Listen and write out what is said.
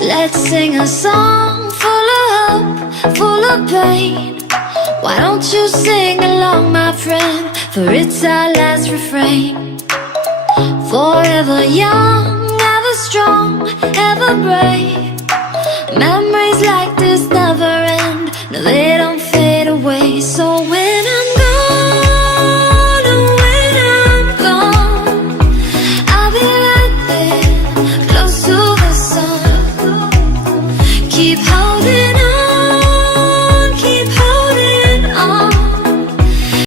Let's sing a song full of hope, full of pain. Why don't you sing along, my friend? For it's our last refrain. Forever young, ever strong, ever brave. Memories like this never end. No, they don't